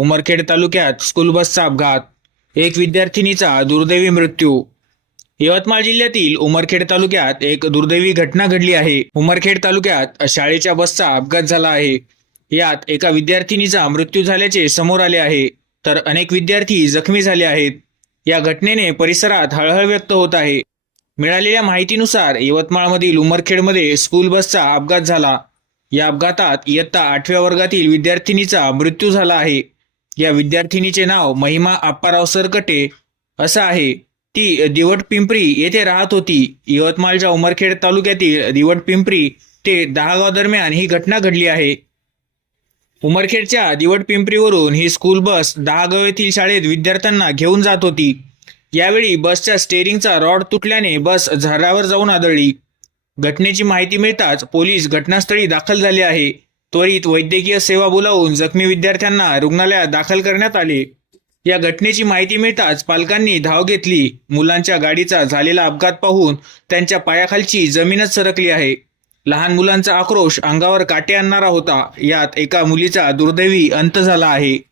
उमरखेड तालुक्यात स्कूल बसचा अपघात. एक विद्यार्थिनीचा दुर्दैवी मृत्यू. यवतमाळ जिल्ह्यातील उमरखेड तालुक्यात एक दुर्दैवी घटना घडली आहे. उमरखेड तालुक्यात शाळेच्या बसचा अपघात झाला आहे. यात एका विद्यार्थिनीचा मृत्यू झाल्याचे समोर आले आहे. तर अनेक विद्यार्थी जखमी झाले आहेत. या घटनेने परिसरात हळहळ व्यक्त होत आहे. मिळालेल्या माहितीनुसार यवतमाळमधील उमरखेडमध्ये स्कूल बसचा अपघात झाला. या अपघातात इयत्ता आठव्या वर्गातील विद्यार्थिनीचा मृत्यू झाला आहे. या विद्यार्थिनीचे नाव महिमा आप्पाराव सरकटे असं आहे. ती दिवट पिंपरी येथे राहत होती. यवतमाळच्या उमरखेड तालुक्यातील दिवट पिंपरी ते दहागाव दरम्यान ही घटना घडली आहे. उमरखेडच्या दिवट पिंपरीवरून ही स्कूल बस दहागाव येथील शाळेत विद्यार्थ्यांना घेऊन जात होती. यावेळी बसच्या स्टेअरिंगचा रॉड तुटल्याने बस झाडावर जाऊन आदळली. घटनेची माहिती मिळताच पोलीस घटनास्थळी दाखल झाले आहे. त्वरित वैद्यकीय सेवा बोलावून जखमी विद्यार्थ्यांना रुग्णालयात दाखल करण्यात आले. या घटनेची माहिती मिळताच पालकांनी धाव घेतली. मुलांच्या गाडीचा झालेला अपघात पाहून त्यांच्या पायाखालची जमीनच सरकली आहे. लहान मुलांचा आक्रोश अंगावर काटे आणणारा होता. यात एका मुलीचा दुर्दैवी अंत झाला आहे.